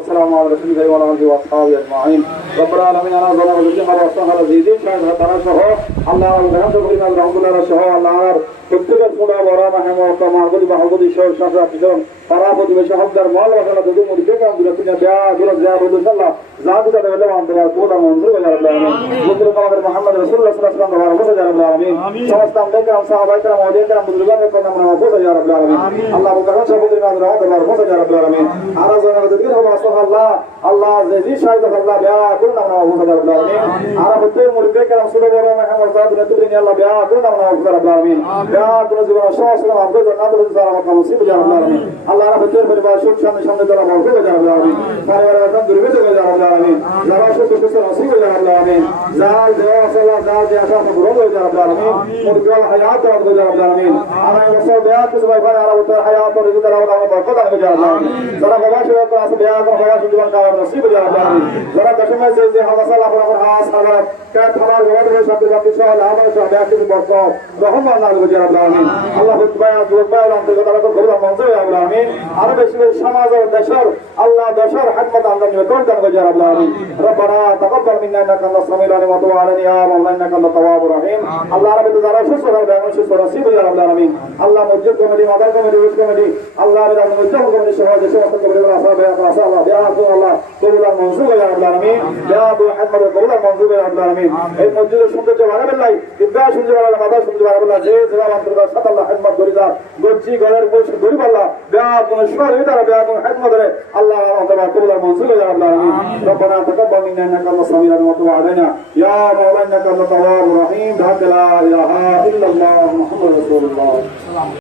والسلام على رسول الله وعلى اله واصحابه اجمعين رب العالمين انا ظلم الذين واستغفر الذين شهد তারা সহ আল্লাহ রহমত করিম রহমতুল্লাহ সহ আল্লাহর প্রত্যেকের পুরা বড় রহমত মাহবুব মাহবুব ঈশ্বর শাসা পিছন পারা প্রতিবেশী হকদার মাল ওয়াসালা দুদু মুদিকে কাম দুলা তিনা বিয়া দুলা যা রসুল্লাহ জাদু দা দেলে আমাদের কোদা মঞ্জুর হয়ে যাবে আমিন মুসলিম আমাদের মুহাম্মদ রাসূলুল্লাহ সাল্লাল্লাহু আলাইহি ওয়াসাল্লাম হয়ে যাবে আমিন সমস্ত আমাদের کرام সাহাবায়ে کرام ওদের کرام বুজুর্গদের কথা আমরা হয়ে যাবে আমিন আল্লাহ মুকাররম সবুদের মাঝে রহমত হয়ে যাবে আমিন আর জানা যদির হলো সুবহানাল্লাহ আল্লাহ যে শাহিদ আল্লাহ বিয়া করুন আমরা হয়ে যাবে আমিন আর প্রত্যেক মুরিদকে کرام সুরে বড় মেহমান সাহেব দুনিয়া আল্লাহ বিয়া করুন আমরা হয়ে যাবে আমিন বিয়া করে জীবন সহসল আব্দুল জান্নাতুল সালামত নসিব হয়ে যাবে আমিন আল্লাহ রাব্বুল পরিবার সুখ শান্তি সামনে দলা বড় হয়ে যাবে আমিন পরিবারের এখন দুর্বিত হয়ে যাবে আমিন যারা সুখ সুখ নসিব হয়ে যাবে আমিন যার দেওয়া সালা যার যে আশা পূরণ হয়ে যাবে আমিন মুরগাল হায়াত হয়ে যাবে আমিন আমরা রসুল বিয়া কিছু ভাই ভাই আর উত্তর হায়াত और इधर और हम बरकत आने जा रहा है जरा बाबा शेख का आस बिया को बाबा जीवन का नसीब जा रहा है जरा दशम से हम सला पर हास अगर क्या हमारे वक्त में सब के साथ हमारे साथ बिया की बरकत रहम अल्लाह को जा रहा है अल्लाह सुबहान दुआ और अंत को ताला को गौरव मंजूर है आमीन और बेशक समाज और दशर अल्लाह दशर हकमत अल्लाह ने कौन कर जा रहा है रब्बना तकब्बल मिन्ना इन्नका अंtas समीउल अलीम व तब अलैना या मौलाना इन्नका अंtat तव्वाबुर रहीम अल्लाह रब ताला शुक्र है बेगम शुक्र नसीब जा रहा है आमीन अल्लाह मस्जिद कमेटी मदर कमेटी उस कमेटी अल्लाह ने मुझे कमेटी शहर जैसे वक्त कमेटी वाला साहब या अल्लाह या अल्लाह कबूल मंजूर या रब आलमीन या अबू हम्मद कबूल मंजूर या रब आलमीन এই মসজিদের সৌন্দর্য বাড়াবেন নাই ইব্রাহ সৌন্দর্য বাড়াবেন মাদা সৌন্দর্য বাড়াবেন যে জবাব অন্তর্গত সাত আল্লাহ হিম্মত দরিদার গচ্ছি ঘরের বসে গরিব আল্লাহ বিয়া কোন শহর ভিতরে বিয়া কোন হিম্মত রে আল্লাহ তাআলা কবুল মঞ্জুর ইয়া রাব্বুল আলামিন রব্বানা তাকাব্বাল মিন্না ইন্নাকা আনতাস সামিউল আলিম ওয়া তুব আলাইনা ইয়া মাওলানা ইন্নাকা আনতাত তাওয়াবুর রহিম লা ইলাহা ইল্লাল্লাহ মুহাম্মাদুর রাসূলুল্লাহ